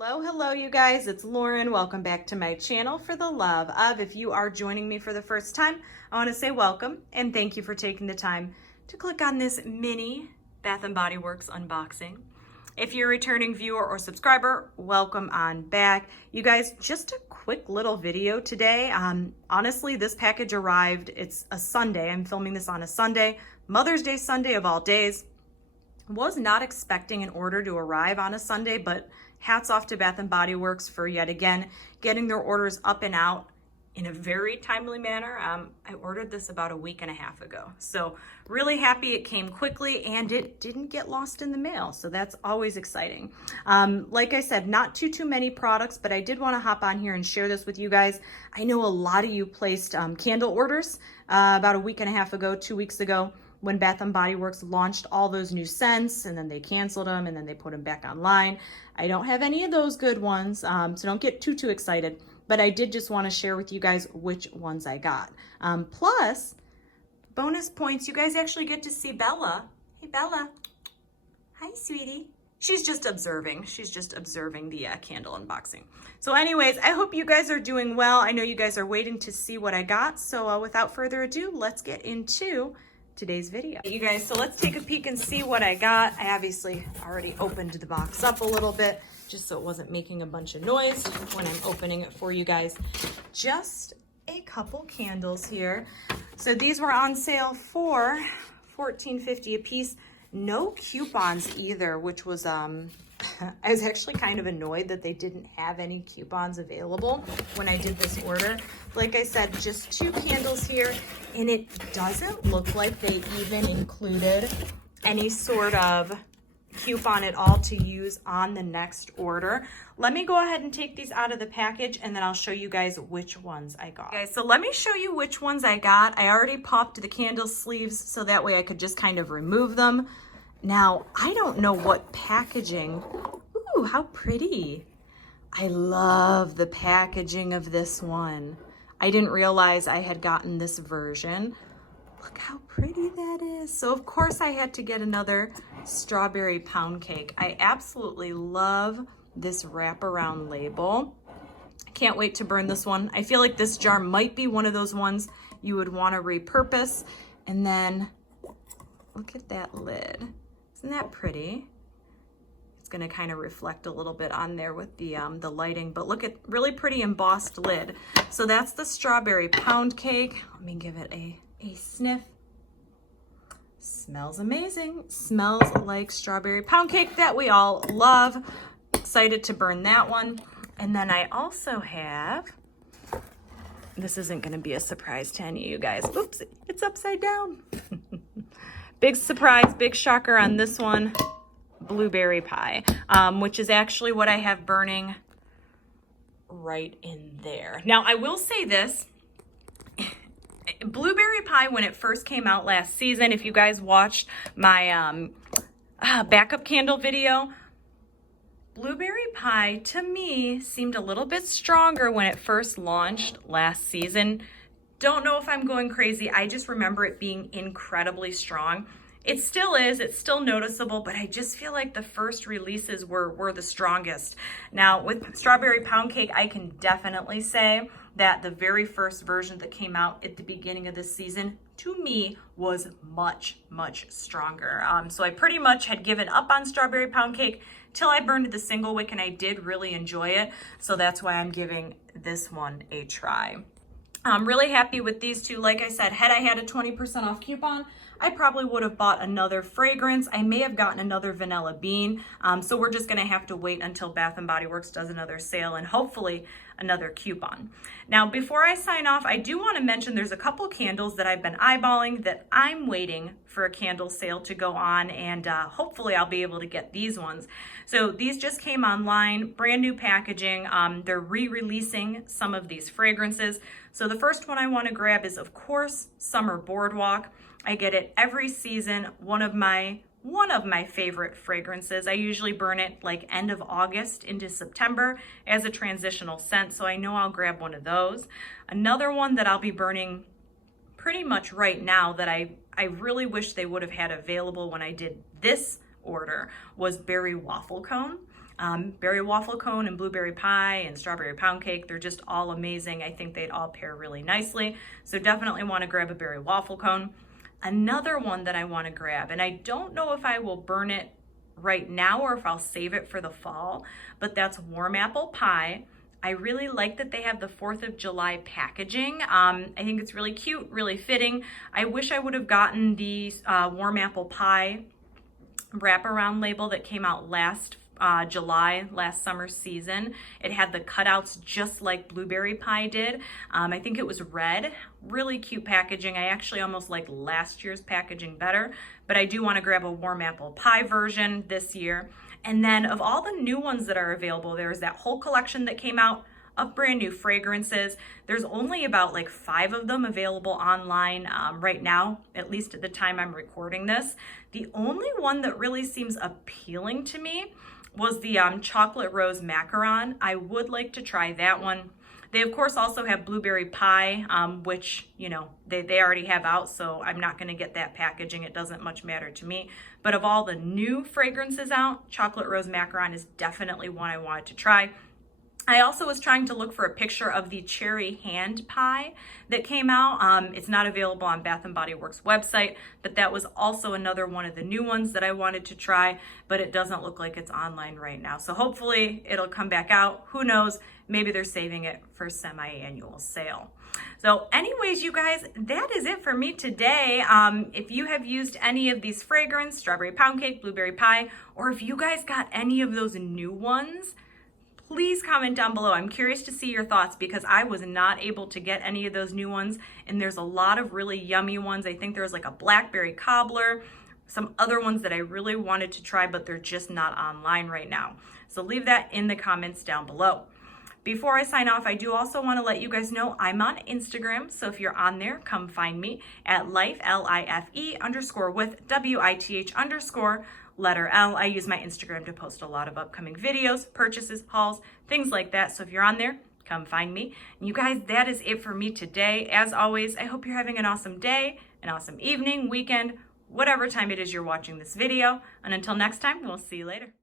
Hello, you guys. It's Lauren. Welcome back to my channel for the love of. If you are joining me for the first time, I want to say welcome and thank you for taking the time to click on this mini Bath & Body Works unboxing. If you're a returning viewer or subscriber, welcome on back. You guys, just a quick little video today. Honestly, this package arrived. It's a Sunday. I'm filming this on a Sunday, Mother's Day Sunday of all days. Was not expecting an order to arrive on a Sunday, but hats off to Bath & Body Works for yet again getting their orders up and out in a very timely manner. I ordered this about a week and a half ago, so really happy it came quickly and it didn't get lost in the mail, so that's always exciting. Like I said, not too many products, but I did want to hop on here and share this with you guys. I know a lot of you placed candle orders about a week and a half ago, 2 weeks ago, when Bath & Body Works launched all those new scents, and then they canceled them and then they put them back online. I don't have any of those good ones, so don't get too excited, but I did just want to share with you guys which ones I got. Plus, bonus points, you guys actually get to see Bella. Hey, Bella. Hi, sweetie. She's just observing. She's just observing the candle unboxing. So anyways, I hope you guys are doing well. I know you guys are waiting to see what I got, so without further ado, let's get into today's video. You guys, so let's take a peek and see what I got. I obviously already opened the box up a little bit just so it wasn't making a bunch of noise when I'm opening it for you guys. Just a couple candles here. So these were on sale for $14.50 a piece. No coupons either, which was I was actually kind of annoyed that they didn't have any coupons available when I did this order. Like I said, just 2 candles here, and it doesn't look like they even included any sort of coupon at all to use on the next order. Let me go ahead and take these out of the package and then I'll show you guys which ones I got. Okay, so let me show you which ones I got. I already popped the candle sleeves so that way I could just kind of remove them. Now, I don't know what packaging. Ooh, how pretty. I love the packaging of this one. I didn't realize I had gotten this version. Look how pretty that is. So of course I had to get another strawberry pound cake. I absolutely love this wraparound label. I can't wait to burn this one. I feel like this jar might be one of those ones you would want to repurpose. And then look at that lid. Isn't that pretty? It's gonna kind of reflect a little bit on there with the lighting, but look at really pretty embossed lid. So that's the strawberry pound cake. Let me give it a sniff. Smells amazing. Smells like strawberry pound cake that we all love. Excited to burn that one. And then I also have, this isn't gonna be a surprise to any of you guys. Oops, it's upside down. Big surprise, big shocker on this one, blueberry pie, which is actually what I have burning right in there. Now, I will say this, blueberry pie, when it first came out last season, if you guys watched my backup candle video, blueberry pie to me seemed a little bit stronger when it first launched last season. Don't know if I'm going crazy. I just remember it being incredibly strong. It still is, it's still noticeable, but I just feel like the first releases were the strongest. Now with strawberry pound cake, I can definitely say that the very first version that came out at the beginning of this season, to me, was much stronger. So I pretty much had given up on strawberry pound cake till I burned the single wick, and I did really enjoy it. So that's why I'm giving this one a try. I'm really happy with these two. Like I said, had I had a 20% off coupon, I probably would have bought another fragrance. I may have gotten another vanilla bean. So we're just gonna have to wait until Bath & Body Works does another sale and hopefully another coupon. Now, before I sign off, I do wanna mention there's a couple candles that I've been eyeballing that I'm waiting for a candle sale to go on, and hopefully I'll be able to get these ones. So these just came online, brand new packaging. They're re-releasing some of these fragrances. So the first one I wanna grab is, of course, Summer Boardwalk. I get it every season, one of my favorite fragrances. I usually burn it like end of August into September as a transitional scent, so I know I'll grab one of those. Another one that I'll be burning pretty much right now that I really wish they would have had available when I did this order was Berry Waffle Cone. Berry waffle cone and blueberry pie and strawberry pound cake. They're just all amazing. I think they'd all pair really nicely. So definitely want to grab a berry waffle cone. Another one that I want to grab, and I don't know if I will burn it right now or if I'll save it for the fall, but that's warm apple pie. I really like that they have the 4th of July packaging. I think it's really cute, really fitting. I wish I would have gotten the warm apple pie wraparound label that came out last July, last summer season. It had the cutouts just like blueberry pie did. I think it was red. Really cute packaging. I actually almost like last year's packaging better, but I do want to grab a warm apple pie version this year. And then of all the new ones that are available, there's that whole collection that came out of brand new fragrances. There's only about like 5 of them available online right now, at least at the time I'm recording this. The only one that really seems appealing to me was the chocolate rose macaron. I would like to try that one. They of course also have blueberry pie, which, you know, they already have out, so I'm not gonna get that packaging. It doesn't much matter to me. But of all the new fragrances out, chocolate rose macaron is definitely one I wanted to try. I also was trying to look for a picture of the cherry hand pie that came out. It's not available on Bath & Body Works website, but that was also another one of the new ones that I wanted to try, but it doesn't look like it's online right now. So hopefully it'll come back out. Who knows? Maybe they're saving it for semi-annual sale. So anyways, you guys, that is it for me today. If you have used any of these fragrances, strawberry pound cake, blueberry pie, or if you guys got any of those new ones, please comment down below. I'm curious to see your thoughts because I was not able to get any of those new ones, and there's a lot of really yummy ones. I think there's like a blackberry cobbler, some other ones that I really wanted to try, but they're just not online right now. So leave that in the comments down below. Before I sign off, I do also want to let you guys know I'm on Instagram. So if you're on there, come find me at life, L-I-F-E _ with W-I-T-H _ letter L. I use my Instagram to post a lot of upcoming videos, purchases, hauls, things like that. So if you're on there, come find me. And you guys, that is it for me today. As always, I hope you're having an awesome day, an awesome evening, weekend, whatever time it is you're watching this video. And until next time, we'll see you later.